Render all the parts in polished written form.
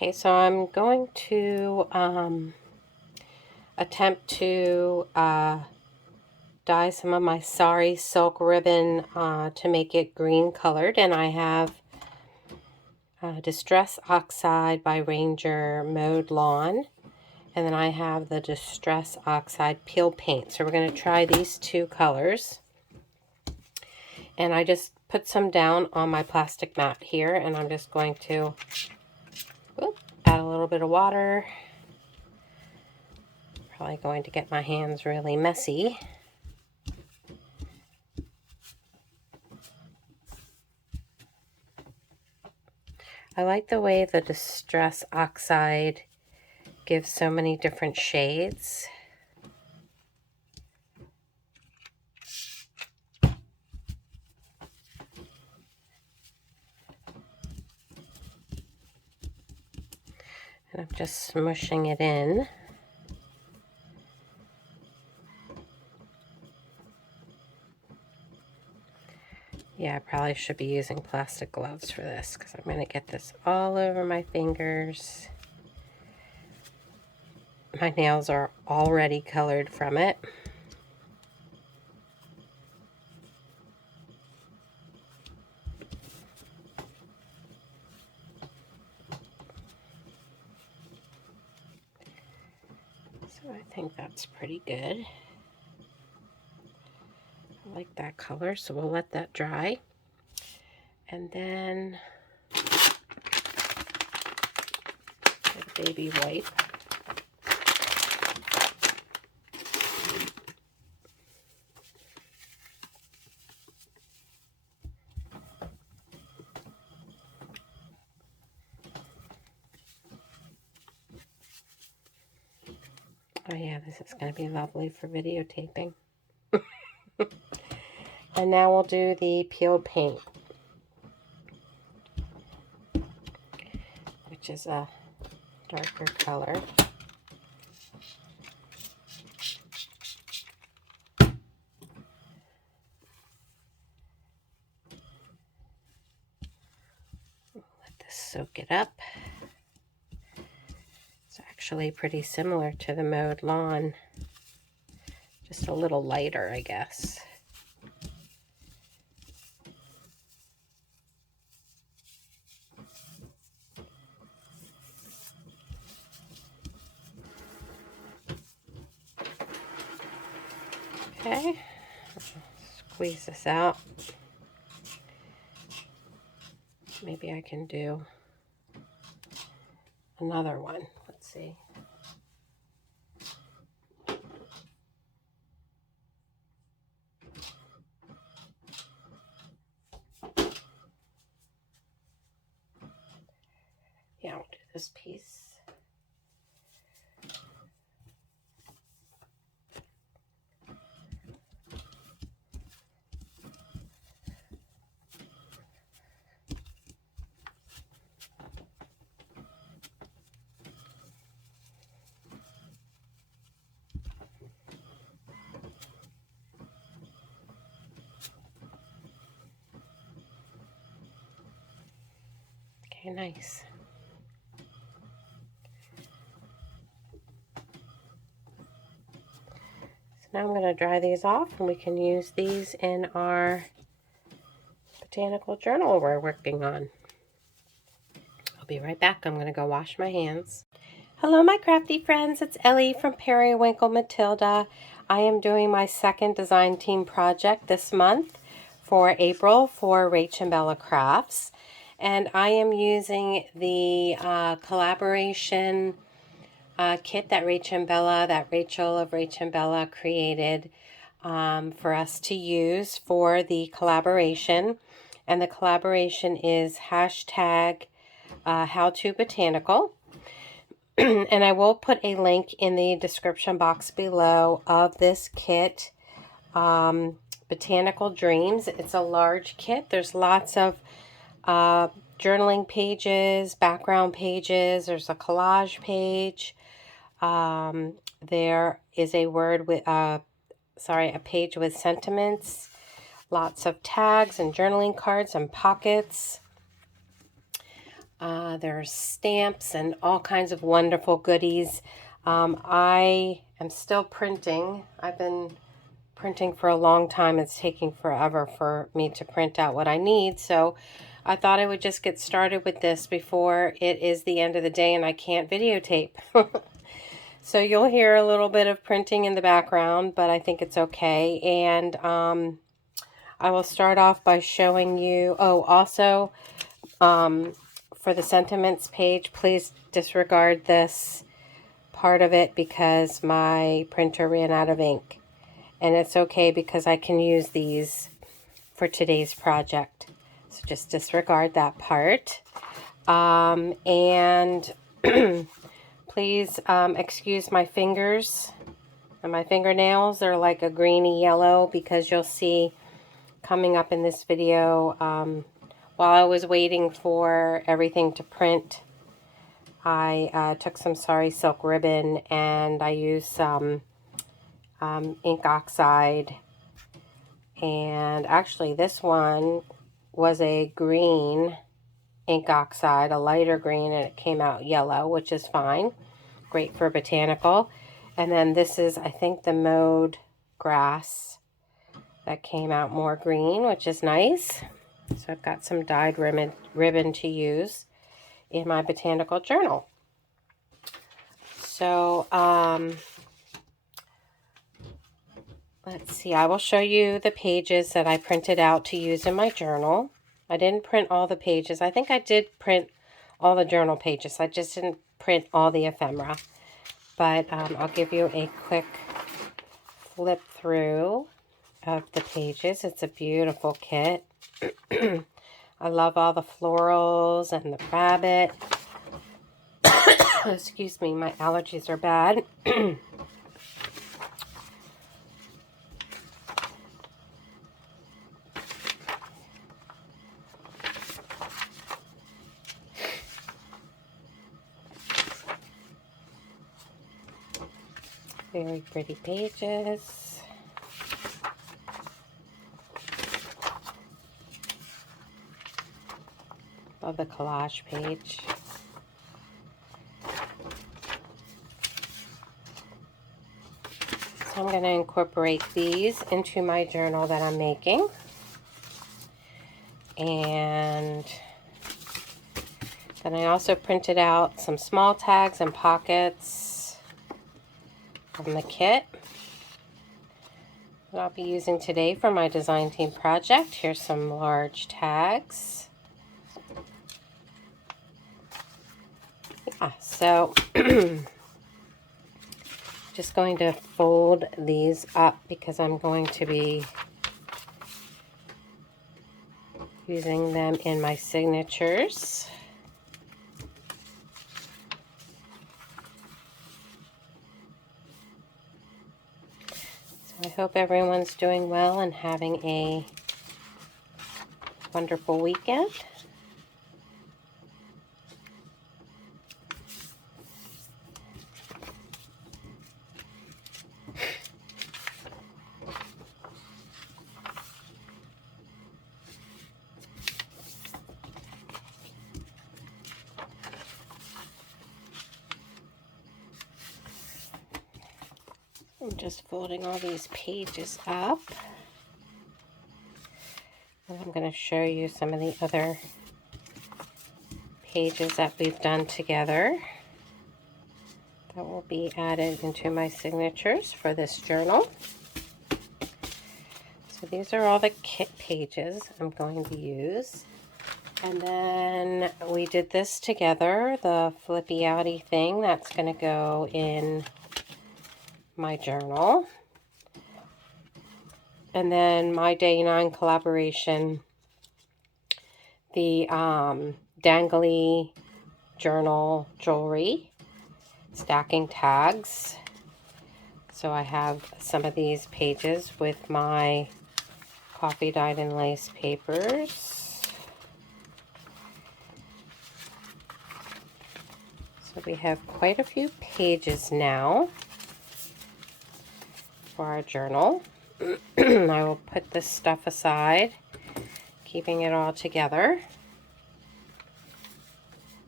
Okay, so I'm going to attempt to dye some of my Sari silk ribbon to make it green colored, and I have Distress Oxide by Ranger Mowed Lawn, and then I have the Distress Oxide Peel Paint. So we're going to try these two colors, and I just put some down on my plastic mat here, and I'm just going to add a little bit of water. Probably going to get my hands really messy. I like the way the Distress Oxide gives so many different shades. And I'm just smushing it in. Yeah, I probably should be using plastic gloves for this because I'm going to get this all over my fingers. My nails are already colored from it. So I think that's pretty good. I like that color, so we'll let that dry. And then a baby wipe. Oh yeah, this is going to be lovely for videotaping. And now we'll do the peeled paint, which is a darker color. Let this soak it up. It's actually pretty similar to the Mowed Lawn, just a little lighter, I guess. Okay, squeeze this out. Maybe I can do another one. Let's see. Yeah, I'll do this piece. Okay, nice. So now I'm going to dry these off, and we can use these in our botanical journal we're working on. I'll be right back. I'm going to go wash my hands. Hello, my crafty friends. It's Ellie from Periwinkle Matilda. I am doing my second design team project this month for April for Rachandbella Crafts. And I am using the collaboration kit that Rachel of Rachandbella created for us to use for the collaboration. And the collaboration is hashtag #HowToBotanical. And I will put a link in the description box below of this kit, Botanical Dreams. It's a large kit. There's lots of journaling pages, background pages. There's a collage page. There is a page with sentiments, lots of tags and journaling cards and pockets. There's stamps and all kinds of wonderful goodies. I am still printing. I've been printing for a long time. It's taking forever for me to print out what I need, so I thought I would just get started with this before it is the end of the day and I can't videotape. So you'll hear a little bit of printing in the background, but I think it's okay. And I will start off by showing you, also for the sentiments page, please disregard this part of it because my printer ran out of ink. And it's okay because I can use these for today's project. So just disregard that part. And please excuse my fingers and my fingernails. They're like a greeny yellow because you'll see coming up in this video, while I was waiting for everything to print, I took some Sari Silk ribbon and I used some ink oxide. And actually this one was a green ink oxide, a lighter green, and it came out yellow, which is fine. Great for botanical. And then this is, I think, the mowed grass that came out more green, which is nice. So I've got some dyed ribbon to use in my botanical journal. So let's see, I will show you the pages that I printed out to use in my journal. I didn't print all the pages. I think I did print all the journal pages. I just didn't print all the ephemera. But I'll give you a quick flip through of the pages. It's a beautiful kit. I love all the florals and the rabbit. Excuse me, my allergies are bad. Very pretty pages. Love the collage page. So I'm going to incorporate these into my journal that I'm making. And then I also printed out some small tags and pockets from the kit that I'll be using today for my design team project. Here's some large tags. Yeah, so just going to fold these up because I'm going to be using them in my signatures. I hope everyone's doing well and having a wonderful weekend. I'm just folding all these pages up. And I'm going to show you some of the other pages that we've done together that will be added into my signatures for this journal. So these are all the kit pages I'm going to use. And then we did this together, the flippy outy thing that's going to go in my journal. And then my day 9 collaboration, the dangly journal jewelry, stacking tags. So I have some of these pages with my coffee dyed and lace papers. So we have quite a few pages now for our journal. I will put this stuff aside, keeping it all together.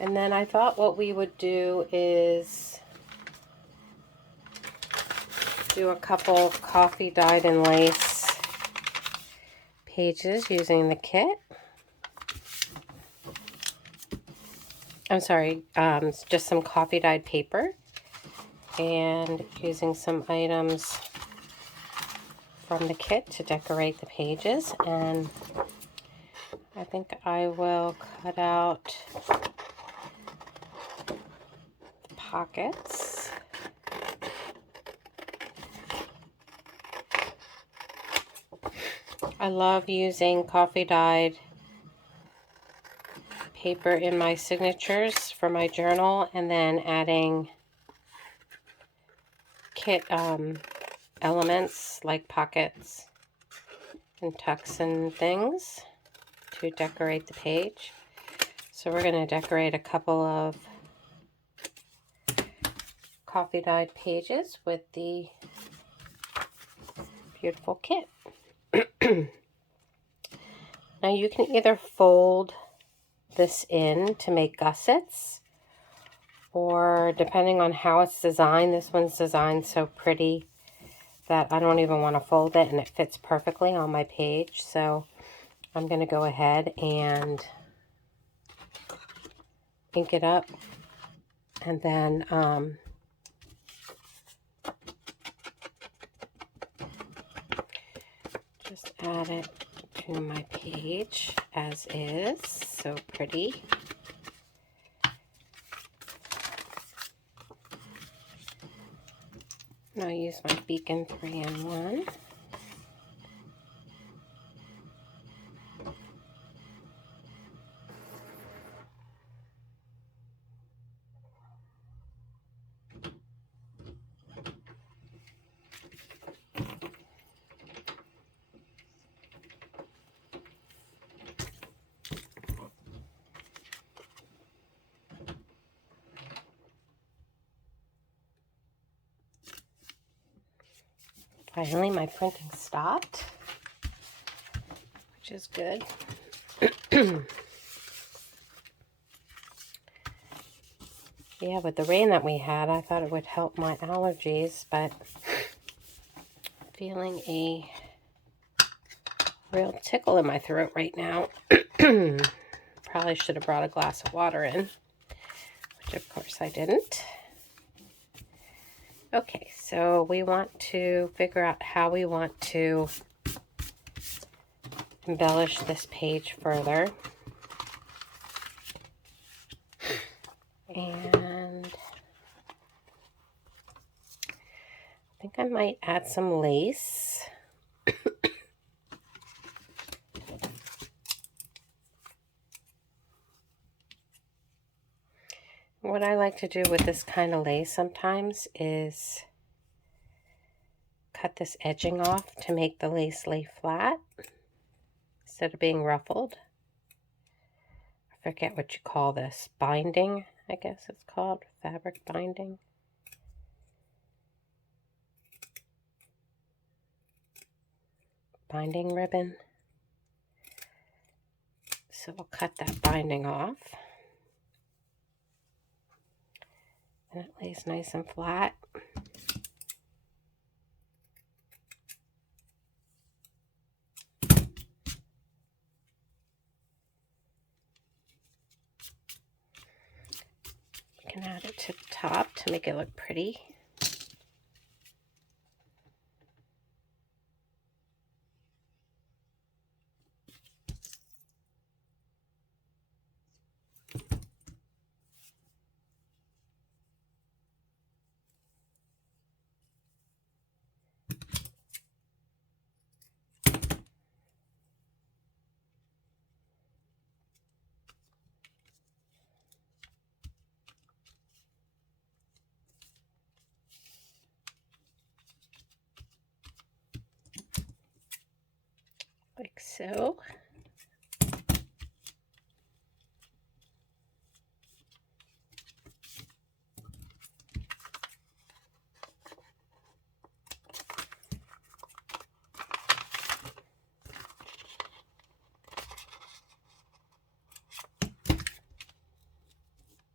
And then I thought what we would do is do a couple coffee dyed and lace pages using the kit. I'm sorry, just some coffee dyed paper, and using some items from the kit to decorate the pages. And I think I will cut out the pockets. I love using coffee dyed paper in my signatures for my journal, and then adding kit elements like pockets and tucks and things to decorate the page. So we're going to decorate a couple of coffee dyed pages with the beautiful kit. Now you can either fold this in to make gussets, or depending on how it's designed, this one's designed so pretty that I don't even want to fold it, and it fits perfectly on my page. So I'm going to go ahead and ink it up, and then just add it to my page as is. So pretty. And I'll use my Beacon 3-in-1. Finally, my printing stopped, which is good. Yeah, with the rain that we had, I thought it would help my allergies, but I'm feeling a real tickle in my throat right now. Probably should have brought a glass of water in, which of course I didn't. Okay, so we want to figure out how we want to embellish this page further. And I think I might add some lace. What I like to do with this kind of lace sometimes is cut this edging off to make the lace lay flat instead of being ruffled. I forget what you call this. Binding, I guess it's called. Fabric binding. Binding ribbon. So we'll cut that binding off. And it lays nice and flat. You can add it to the top to make it look pretty. Like so.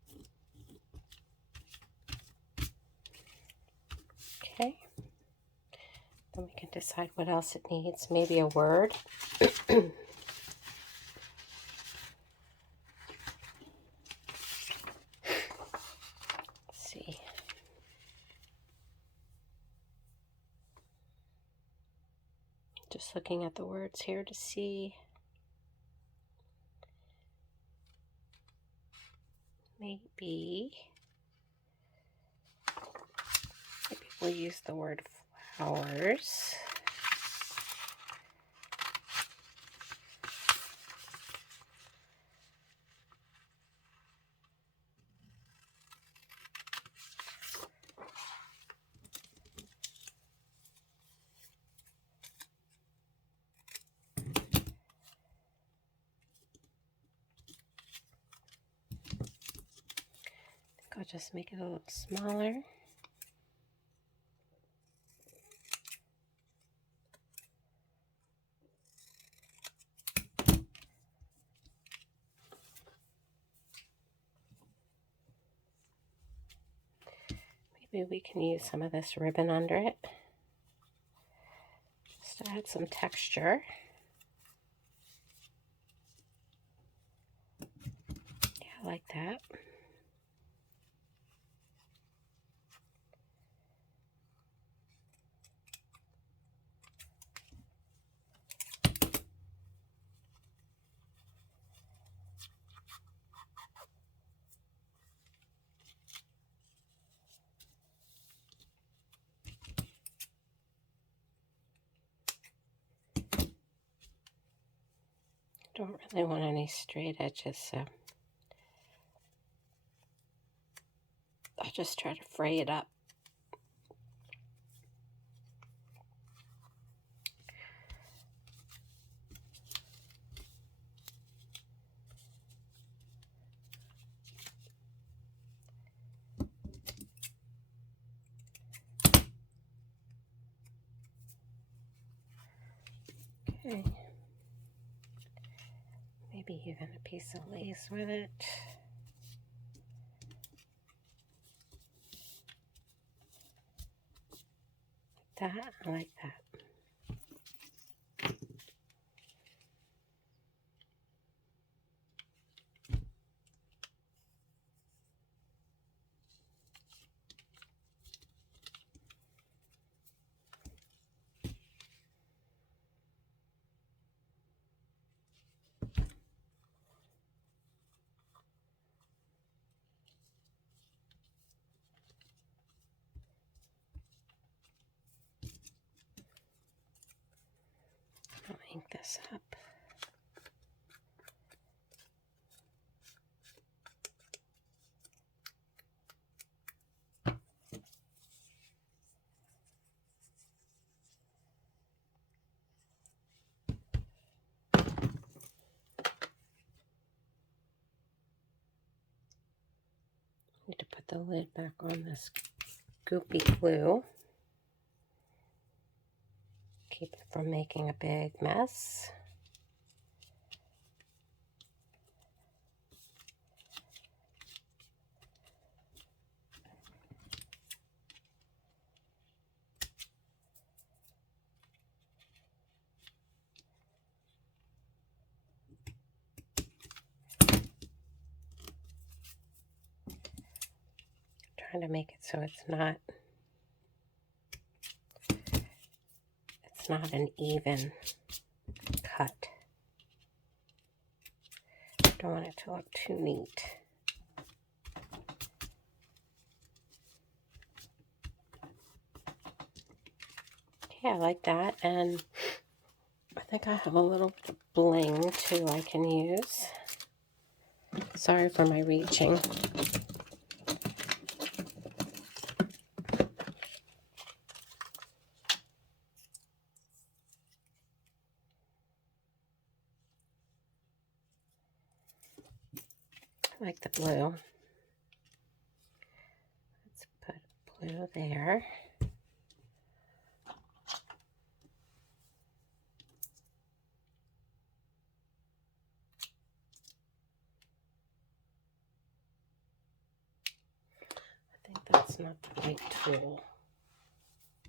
Okay. Then we can decide what else it needs. Maybe a word. See. Just looking at the words here to see. Maybe we'll use the word flowers. I'll just make it a little smaller. Maybe we can use some of this ribbon under it, just to add some texture. Yeah, I like that. Don't really want any straight edges, so I'll just try to fray it up. Okay. Maybe even a piece of lace with it. Like that, I like that. I'll ink this up. Need to put the lid back on this goopy glue. Keep it from making a big mess. Trying to make it so it's not an even cut. Don't want it to look too neat. Okay, I like that, and I think I have a little bit of bling too I can use. Sorry for my reaching. I like the blue. Let's put blue there. I think that's not the right tool.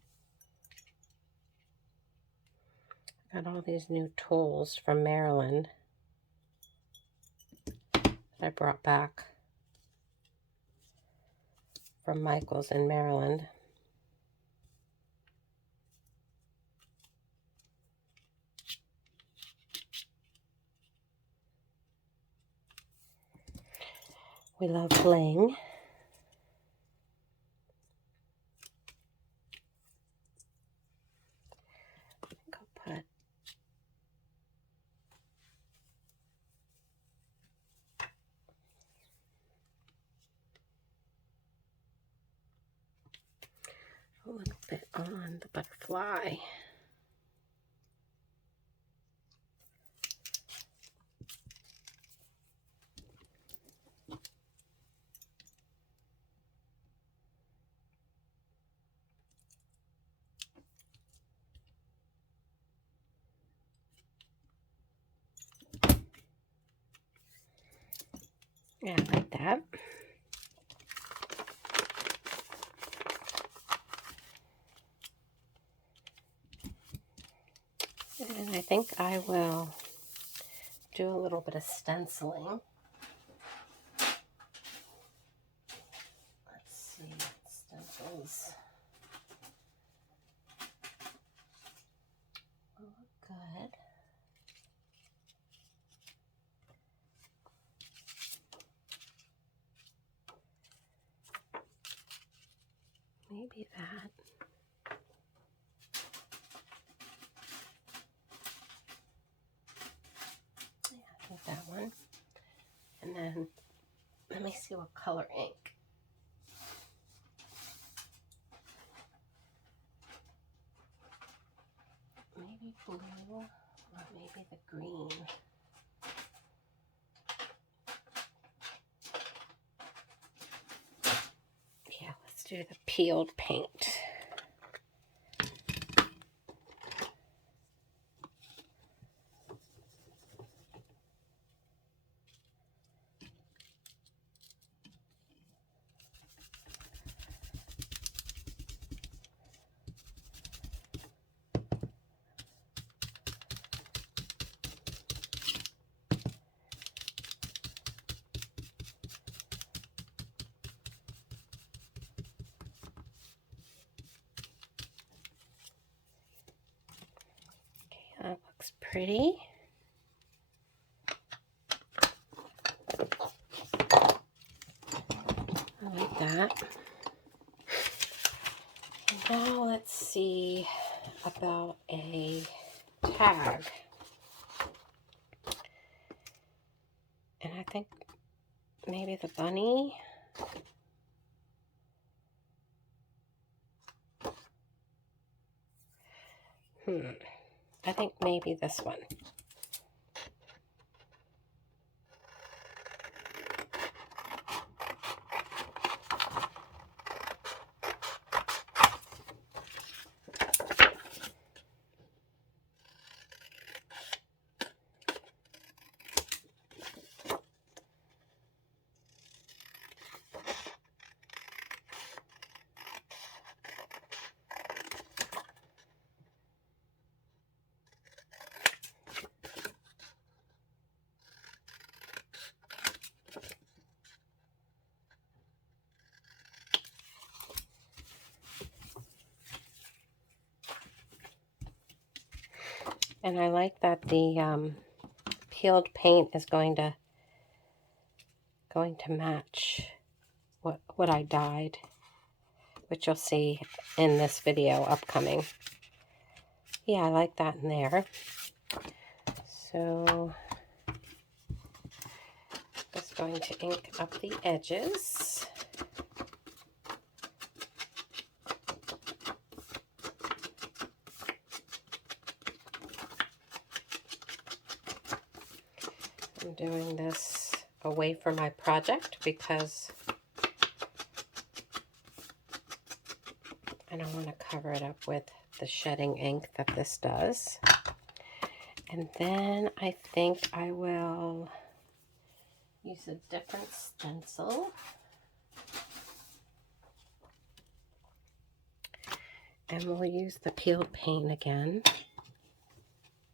Got all these new tools from Maryland that I brought back from Michael's in Maryland. We love bling. I think I'll put a little bit on the butterfly. Yeah, I like that. And I think I will do a little bit of stenciling. Let's see, stencils will look good. Maybe that. Yeah, I think that one. And then let me see what color ink. Maybe blue or maybe the green. Yeah, let's do the peeled paint. That looks pretty. I like that. And now let's see about a tag. And I think maybe the bunny. I think maybe this one. And I like that the peeled paint is going to match what I dyed, which you'll see in this video upcoming. Yeah, I like that in there. So just going to ink up the edges. I'm doing this away from my project because I don't want to cover it up with the shedding ink that this does. And then I think I will use a different stencil. And we'll use the peeled paint again.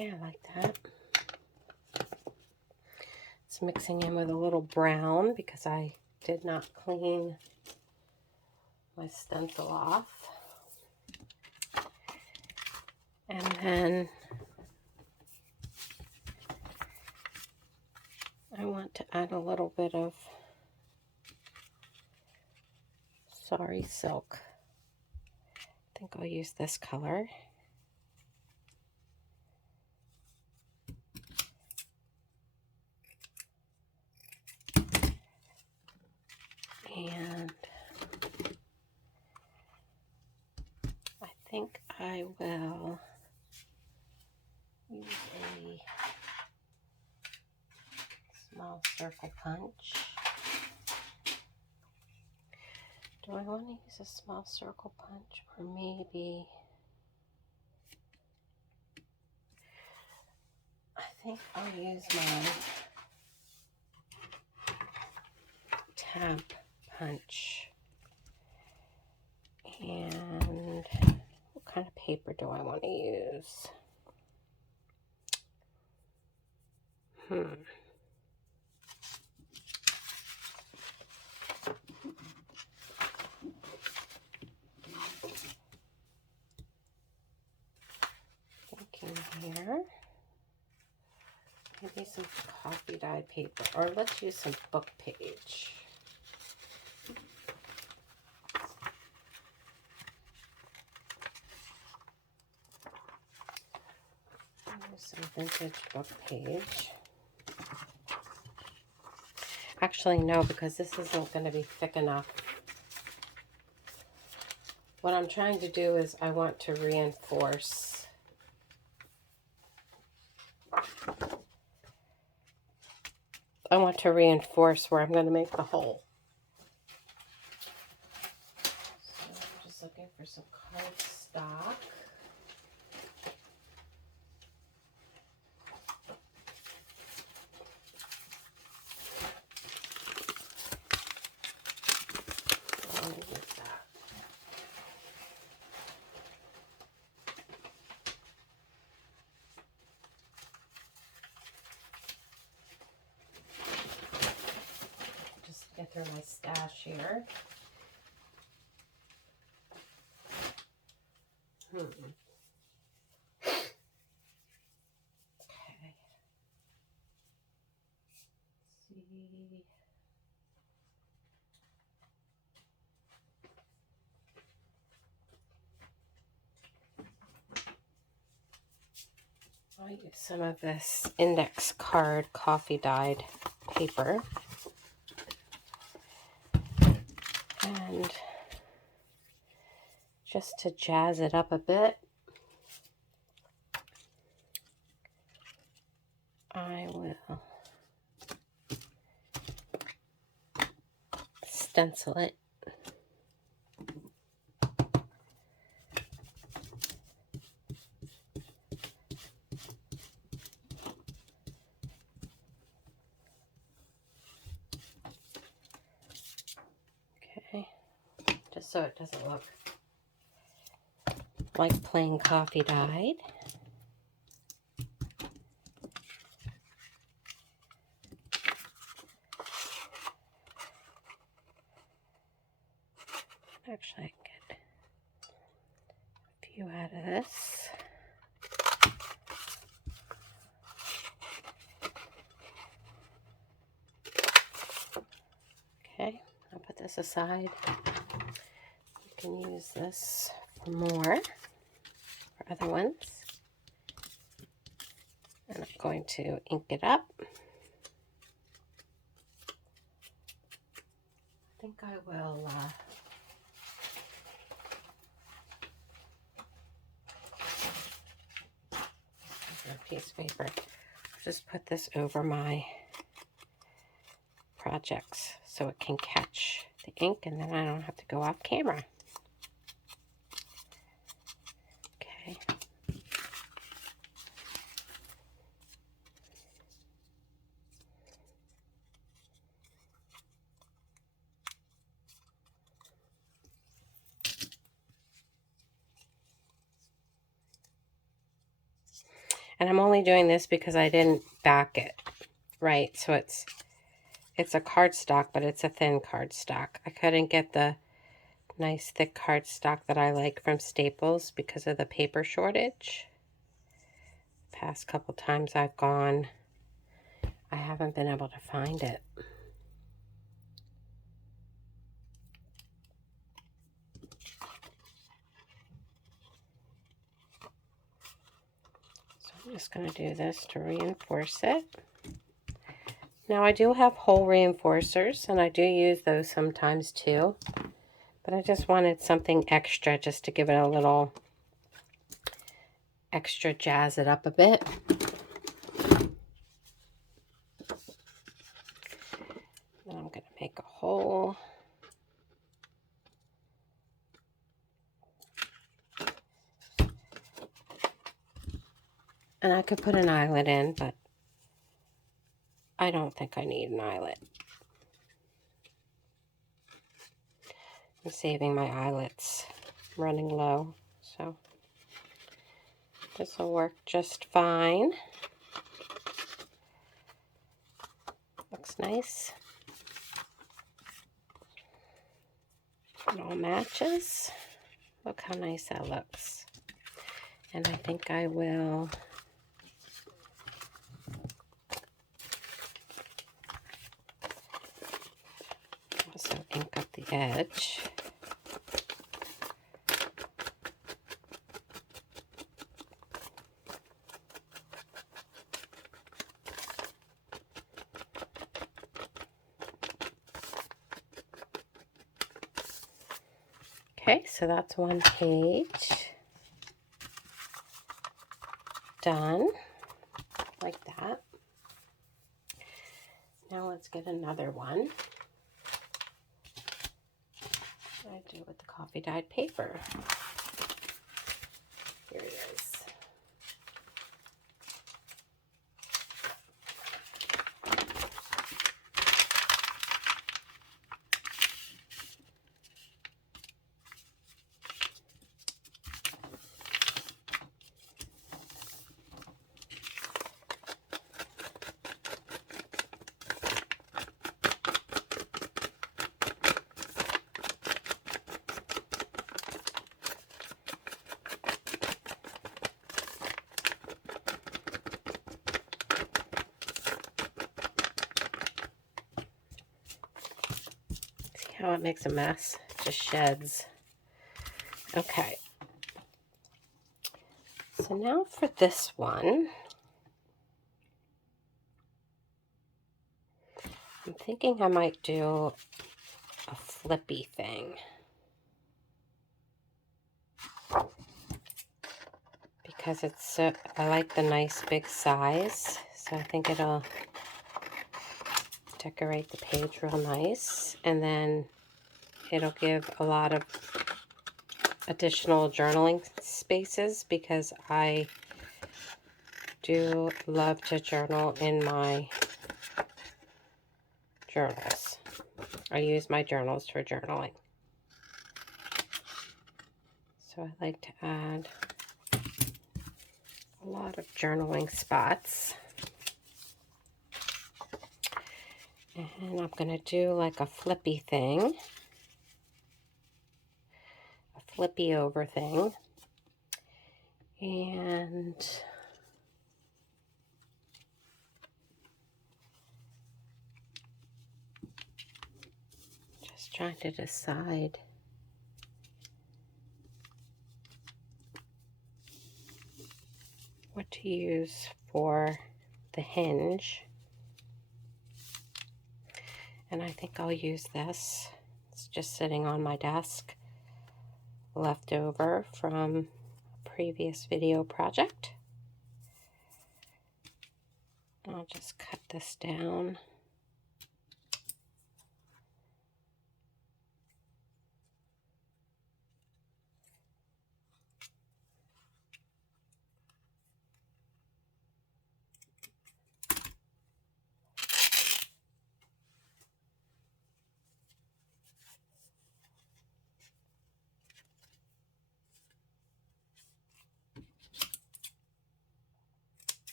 Okay, I like that. It's mixing in with a little brown because I did not clean my stencil off. And then I want to add a little bit of Sorry Silk. I think I'll use this color. And I think I will use a small circle punch. Do I want to use a small circle punch, or maybe, I think I'll use my tab punch. And what kind of paper do I want to use? Thinking here. Maybe some coffee dye paper, or let's use some book page. Use some vintage book page. Actually, no, because this isn't going to be thick enough. What I'm trying to do is I want to reinforce where I'm going to make the hole. So I'm just looking for some cardstock. Let me get that. Just get through my stash here. Okay. Let's see. I'll use some of this index card coffee dyed paper. And just to jazz it up a bit, I will stencil it. Okay, just so it doesn't look like plain coffee dyed. Actually, I can get a few out of this. Okay, I'll put this aside. You can use this for more, for other ones. And I'm going to ink it up. I think I will a piece of paper. I'll just put this over my projects so it can catch the ink, and then I don't have to go off camera. Okay. And I'm only doing this because I didn't back it right. So it's a cardstock, but it's a thin cardstock. I couldn't get the nice thick cardstock that I like from Staples because of the paper shortage. Past couple times I've gone, I haven't been able to find it. So I'm just going to do this to reinforce it. Now I do have hole reinforcers, and I do use those sometimes too. But I just wanted something extra just to give it a little extra, jazz it up a bit. Then I'm going to make a hole. And I could put an eyelet in, but I don't think I need an eyelet. I'm saving my eyelets, running low, so this will work just fine. Looks nice. It all matches. Look how nice that looks. And I think I will also ink up the edge. Okay, so that's one page done, like that. Now let's get another one. I do with the coffee dyed paper. Here it is. How it makes a mess, just sheds. Okay. So now for this one, I'm thinking I might do a flippy thing. Because it's, I like the nice big size, so I think it'll decorate the page real nice, and then it'll give a lot of additional journaling spaces because I do love to journal in my journals. I use my journals for journaling. So I like to add a lot of journaling spots. And I'm going to do like a flippy thing. A flippy over thing. And just trying to decide what to use for the hinge. And I think I'll use this. It's just sitting on my desk, left over from a previous video project. I'll just cut this down.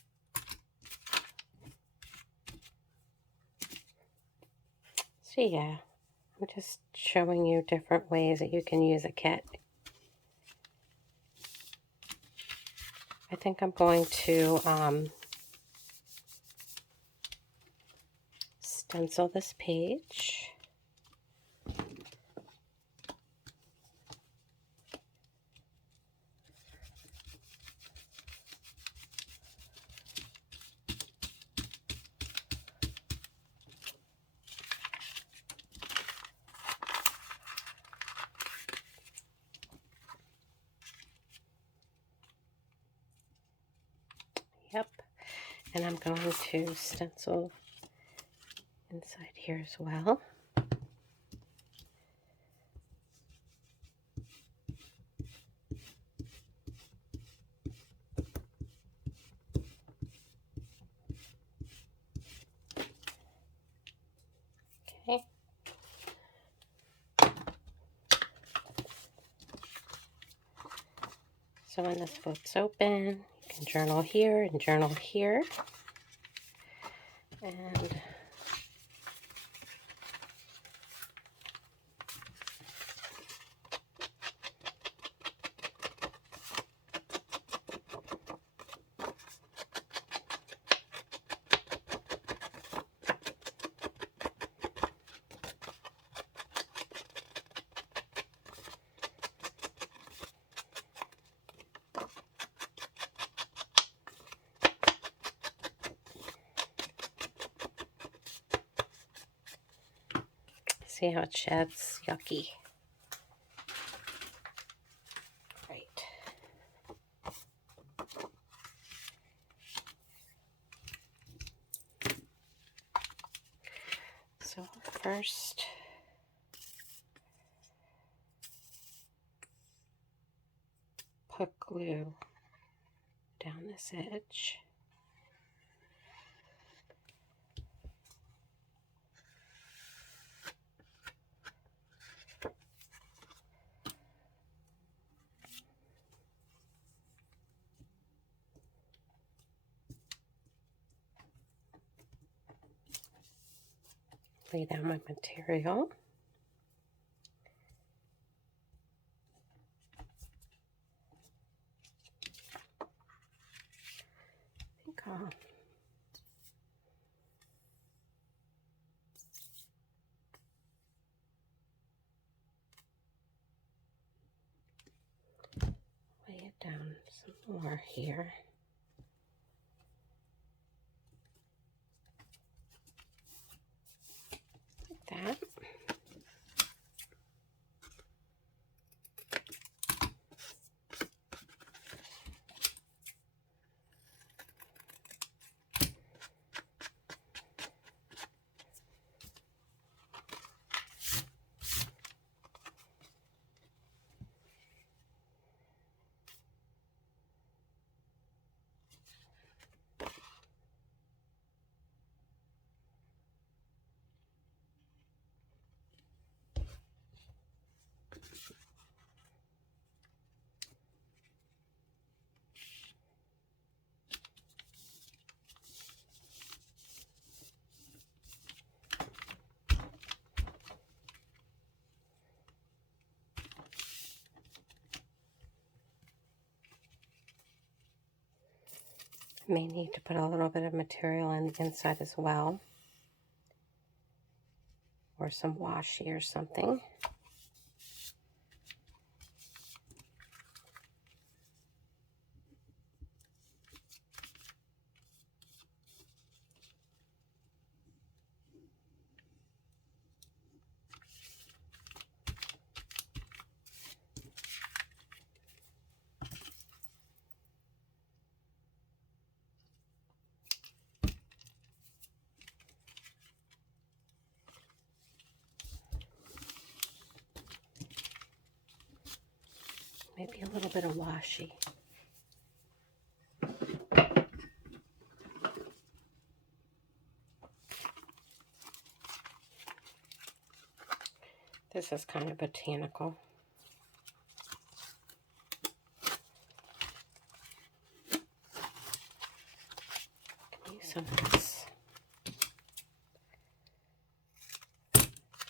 So yeah, I'm just showing you different ways that you can use a kit. I think I'm going to stencil this page. Yep, and I'm going to stencil inside here as well. Okay. So when this book's open, you can journal here and journal here. And see how it sheds? Yucky. Right. So first, put glue down this edge. Lay down my material. I think I'll lay it down some more here. Like that. May need to put a little bit of material on the inside as well, or some washi or something. Maybe a little bit of washi. This is kind of botanical. Can use some of this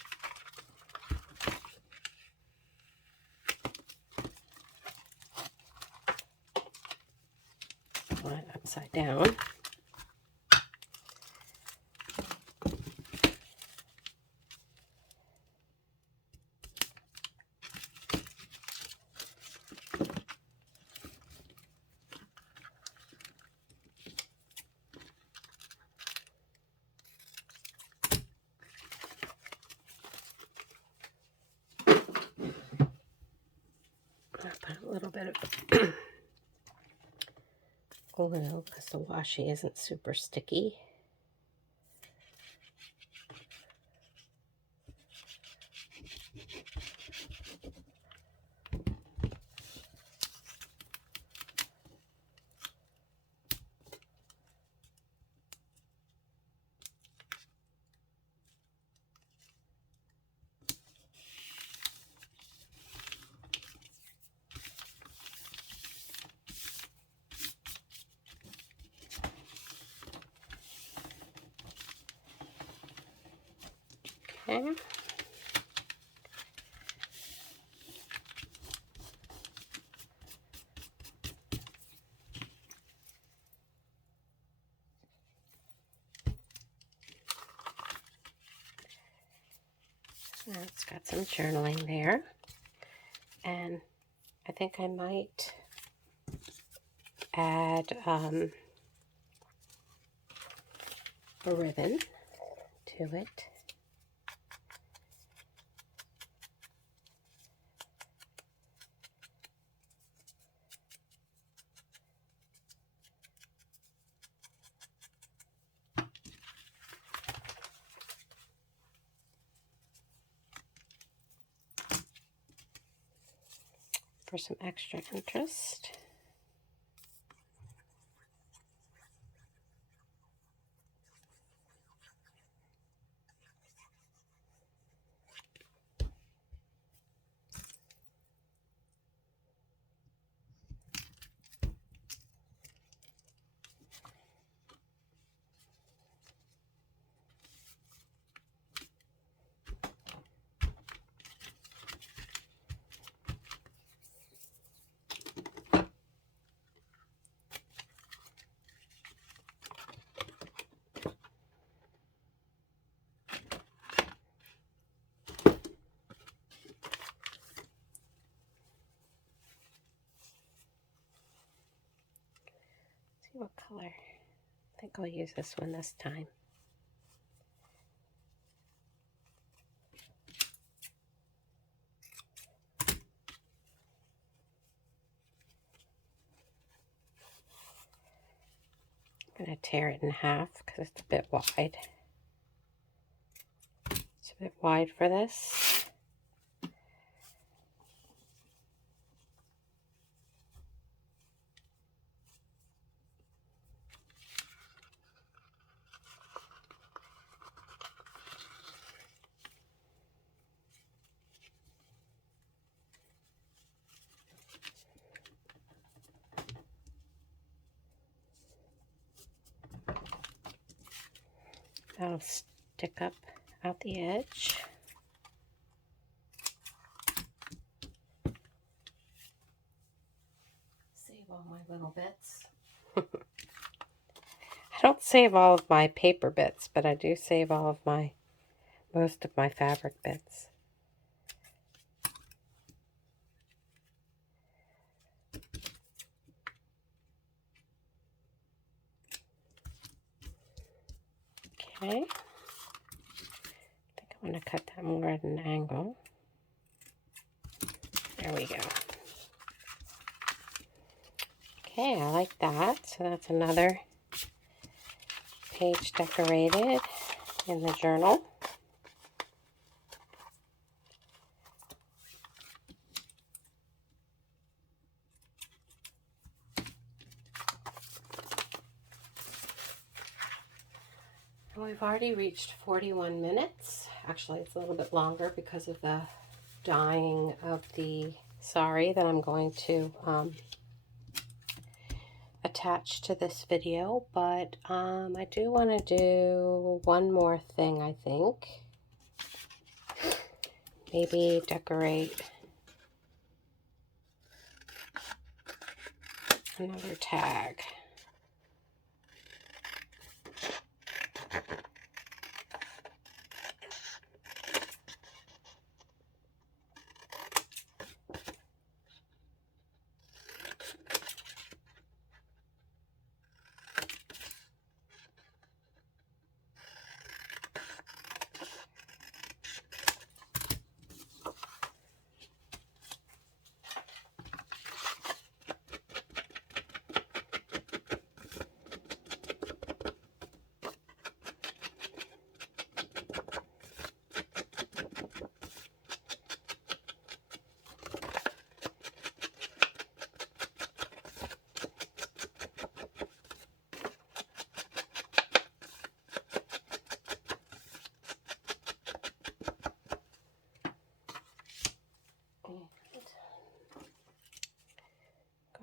want it upside down. I'll put a little bit of glue because the washi isn't super sticky. Okay. So it's got some journaling there. And I think I might add a ribbon to it. For some extra interest. See what color. I think I'll use this one this time. I'm going to tear it in half because it's a bit wide. It's a bit wide for this. That'll stick up out the edge. Save all my little bits. I don't save all of my paper bits, but I do save most of my fabric bits. Okay. I think I want to cut that more at an angle. There we go. Okay, I like that. So that's another page decorated in the journal. We've already reached 41 minutes. Actually, it's a little bit longer because of the dyeing of the sari that I'm going to attach to this video. But I do want to do one more thing, I think. Maybe decorate another tag.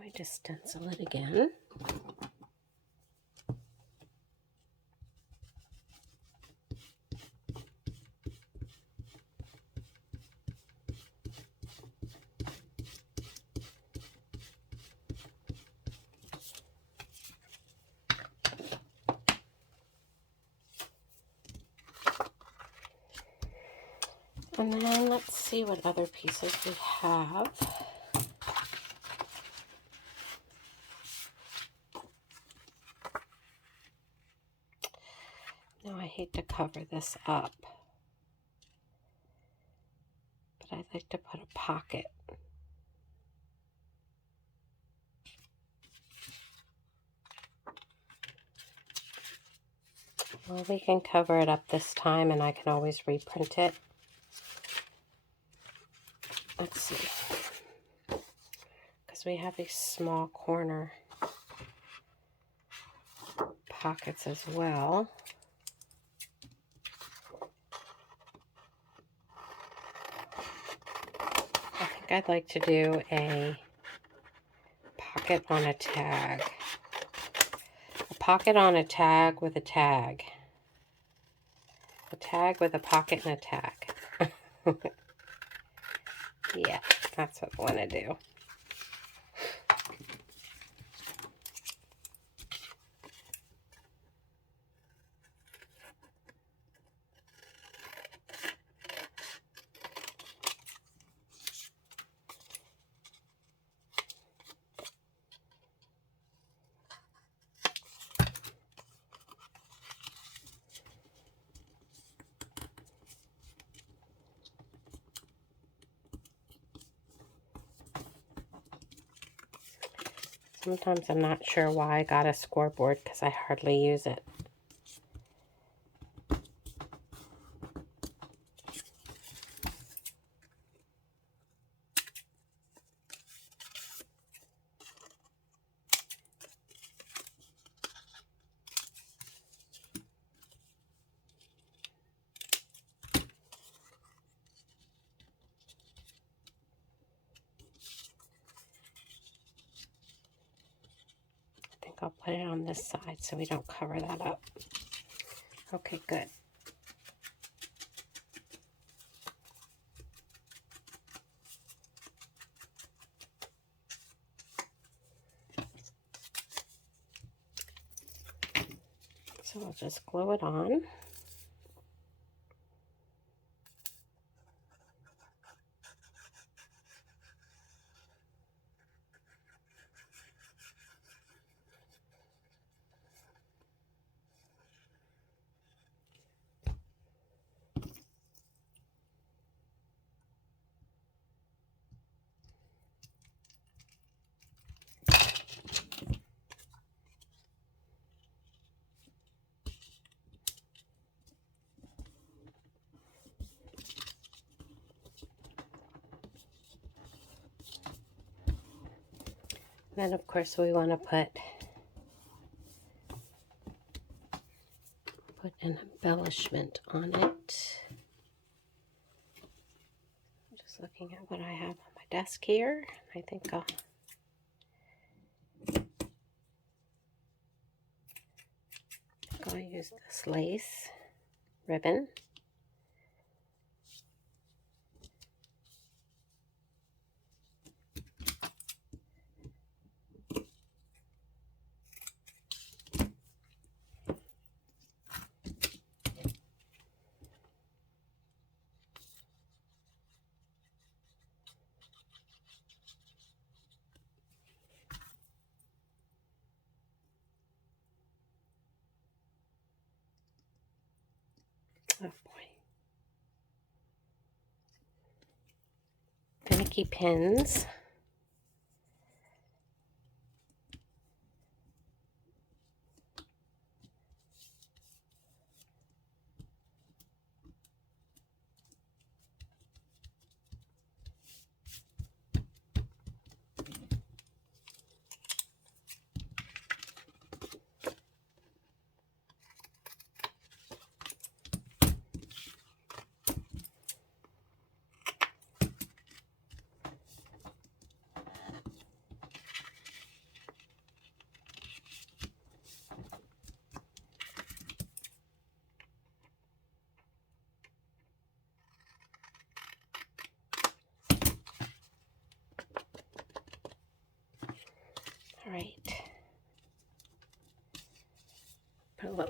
going to stencil it again. And then let's see what other pieces we have. Now I hate to cover this up, but I'd like to put a pocket. Well, we can cover it up this time and I can always reprint it. Let's see. Because we have these small corner pockets as well. I think I'd like to do a pocket on a tag. A pocket on a tag with a tag. A tag with a pocket and a tag. Yeah, that's what I want to do. Sometimes I'm not sure why I got a scoreboard because I hardly use it. I'll put it on this side so we don't cover that up. Okay, good. So I'll just glue it on. Then, of course, we want to put an embellishment on it. I'm just looking at what I have on my desk here. I think I'll use this lace ribbon. Oh boy. Finicky pins.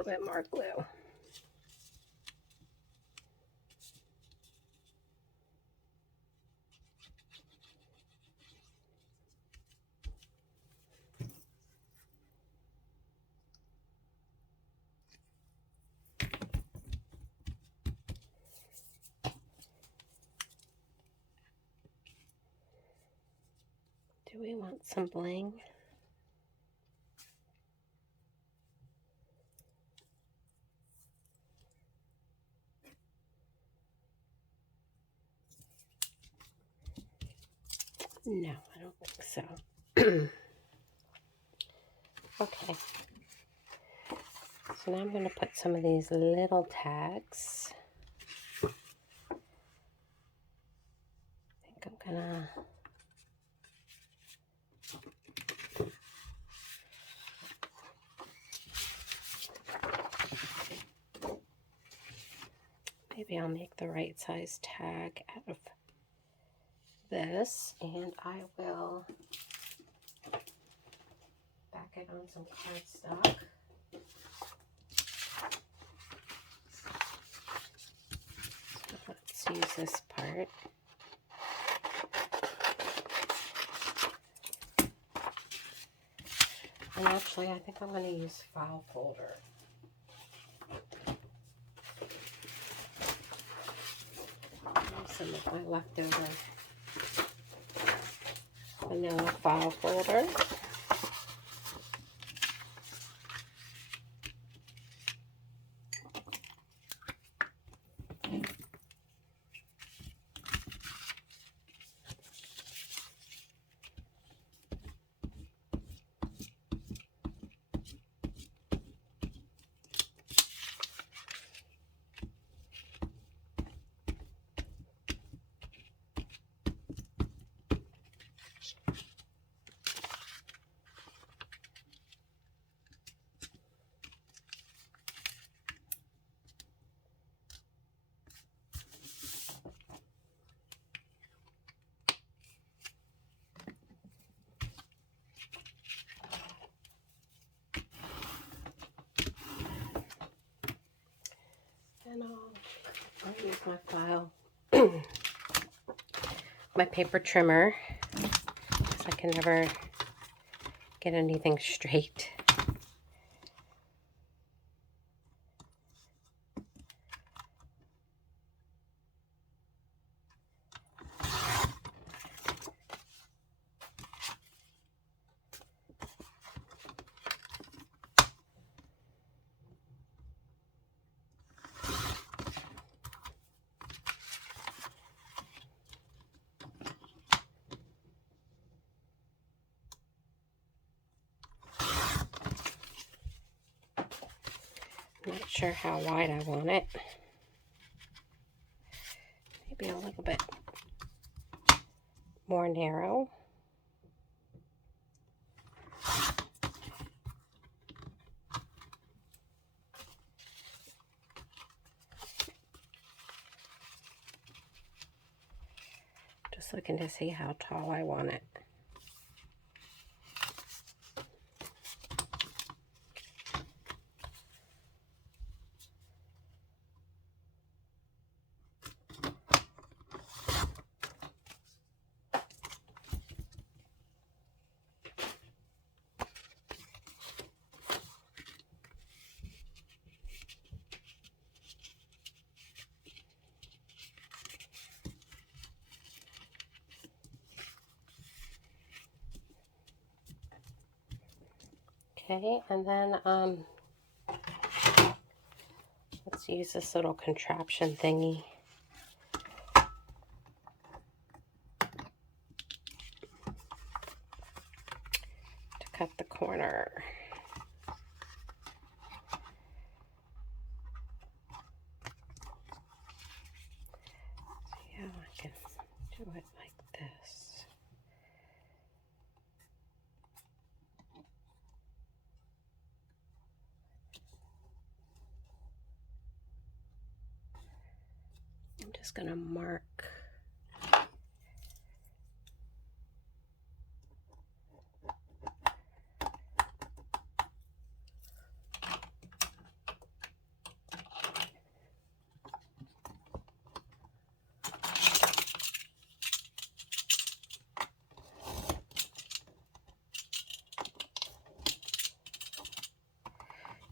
little bit more glue. Do we want some bling? No, I don't think so. Okay. So now I'm going to put some of these little tags. I think I'm going to... Maybe I'll make the right size tag out of this, and I will back it on some cardstock. So let's use this part. And actually, I think I'm going to use file folder. Some of my leftover vanilla file folder. And I'll use my file, my paper trimmer, because I can never get anything straight. Not sure how wide I want it. Maybe a little bit more narrow. Just looking to see how tall I want it. Okay, and then let's use this little contraption thingy to cut the corner. Yeah, I can do it like this. I'm just going to mark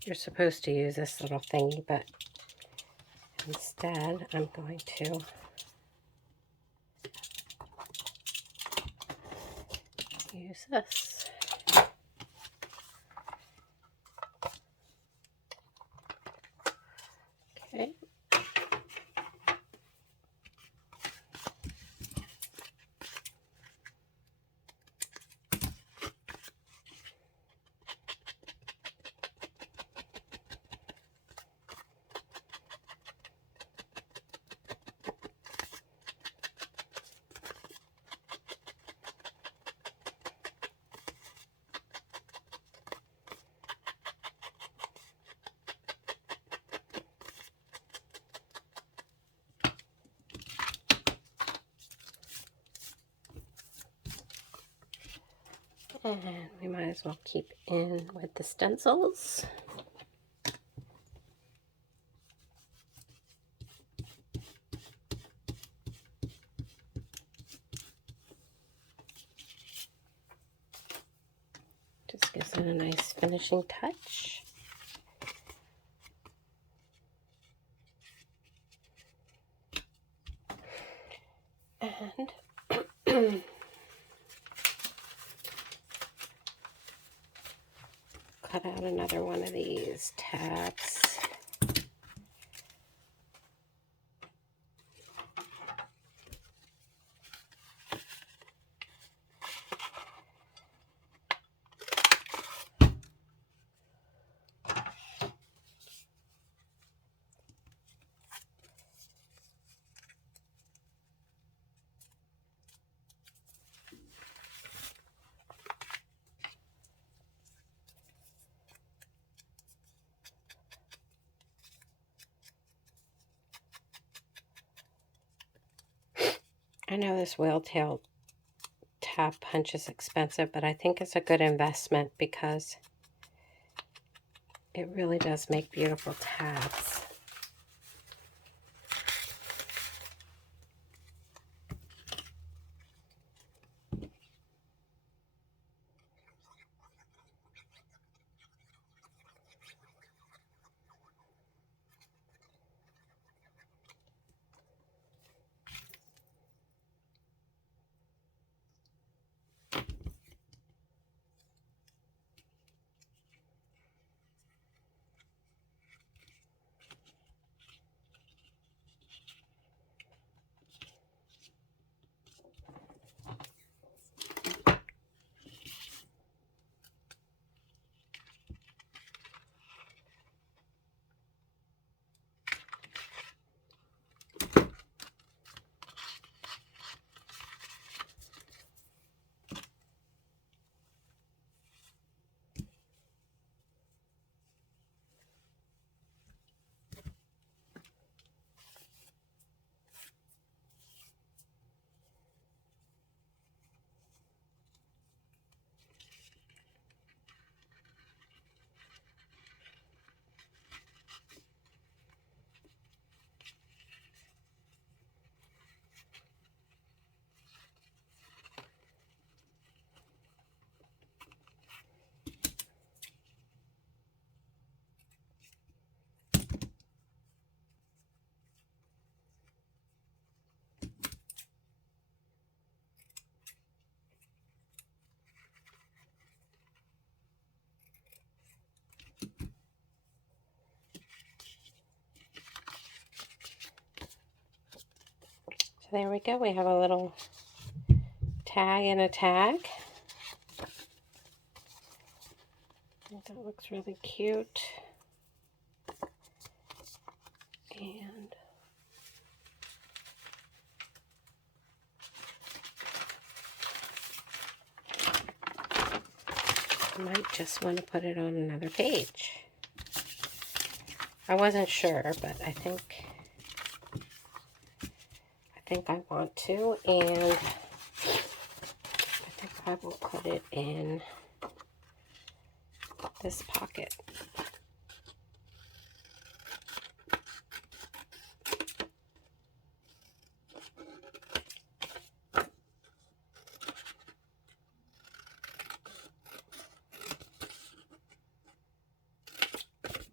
You're supposed to use this little thingy, but instead I'm going to use this. Okay. And we might as well keep in with the stencils. Just gives it a nice finishing touch. And cut out another one of these tabs. I know this whale tail tab punch is expensive, but I think it's a good investment because it really does make beautiful tabs. So there we go. We have a little tag and a tag. I think that looks really cute. And I might just want to put it on another page. I wasn't sure, but I think I want to, and I think I will put it in this pocket.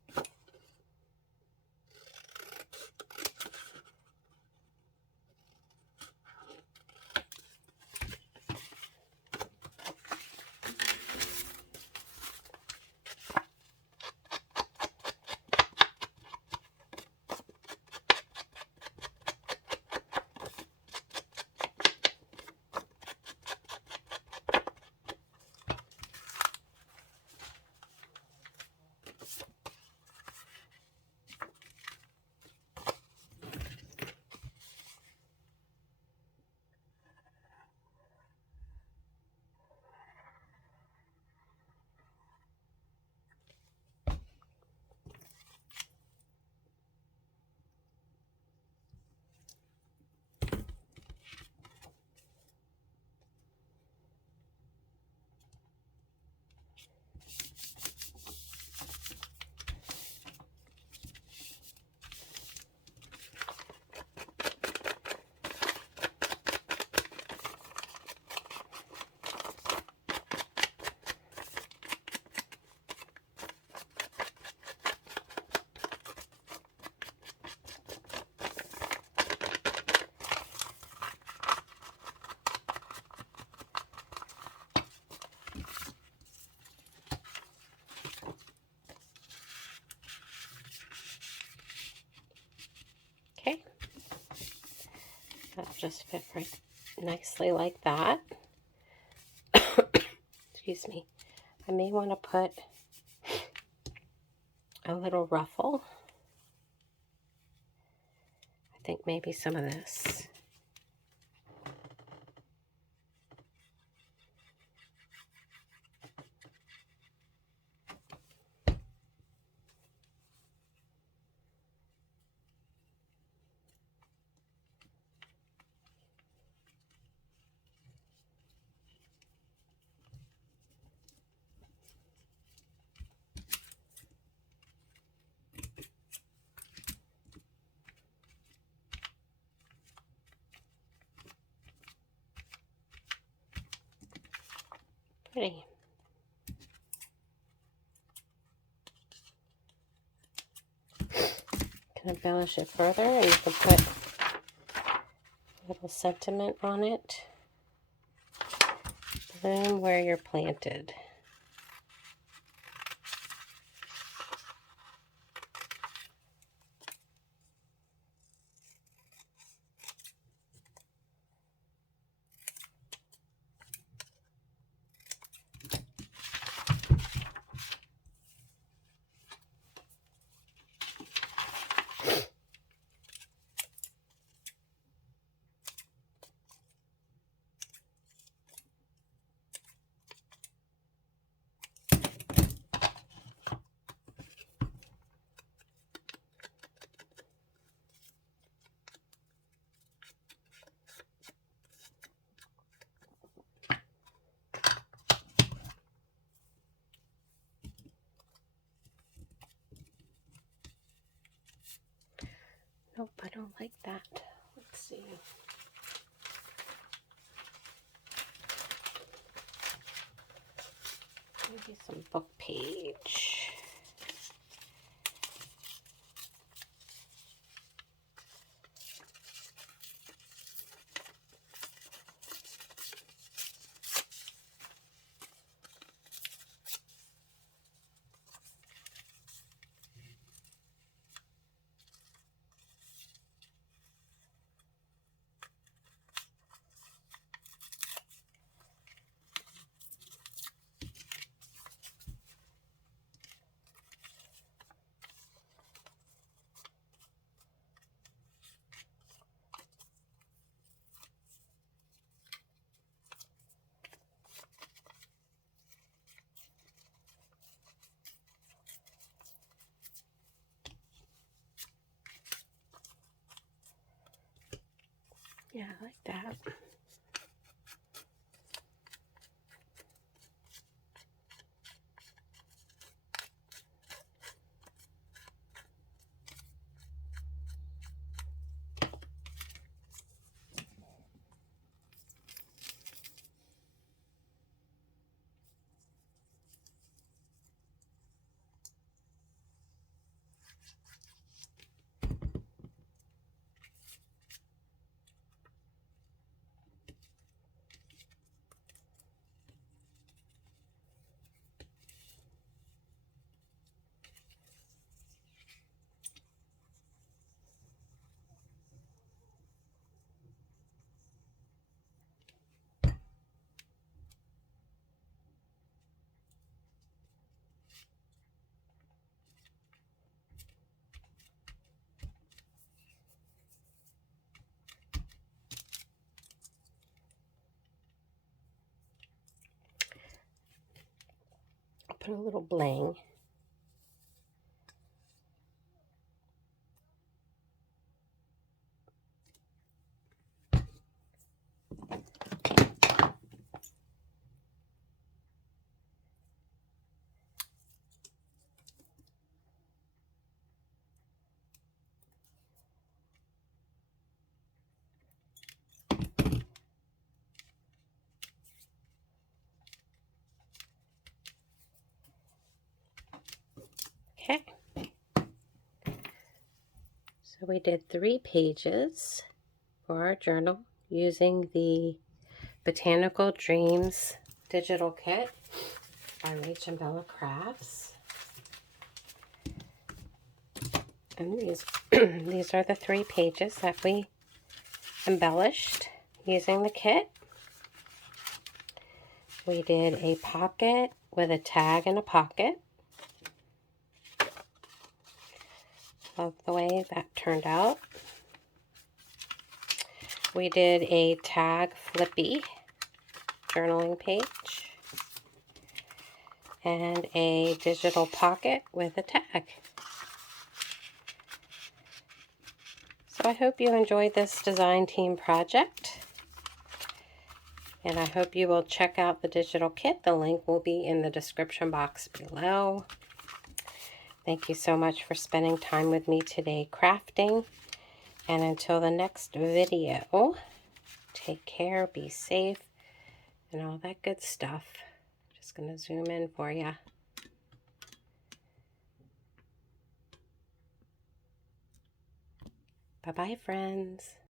That'll just fit right nicely like that. Excuse me. I may want to put a little ruffle. I think maybe some of this. Pretty. Can embellish it further, and you can put a little sentiment on it. Bloom where you're planted. Nope, I don't like that. Let's see. Maybe some book page. Yeah, I like that. Put a little bling. Okay. So we did 3 pages for our journal using the Botanical Dreams digital kit by Rachandbella Crafts. And these these are the 3 pages that we embellished using the kit. We did a pocket with a tag and a pocket. Love the way that turned out. We did a tag flippy journaling page and a digital pocket with a tag. So I hope you enjoyed this design team project, and I hope you will check out the digital kit. The link will be in the description box below. Thank you so much for spending time with me today crafting, and until the next video, take care, be safe, and all that good stuff. Just going to zoom in for you. Bye-bye, friends.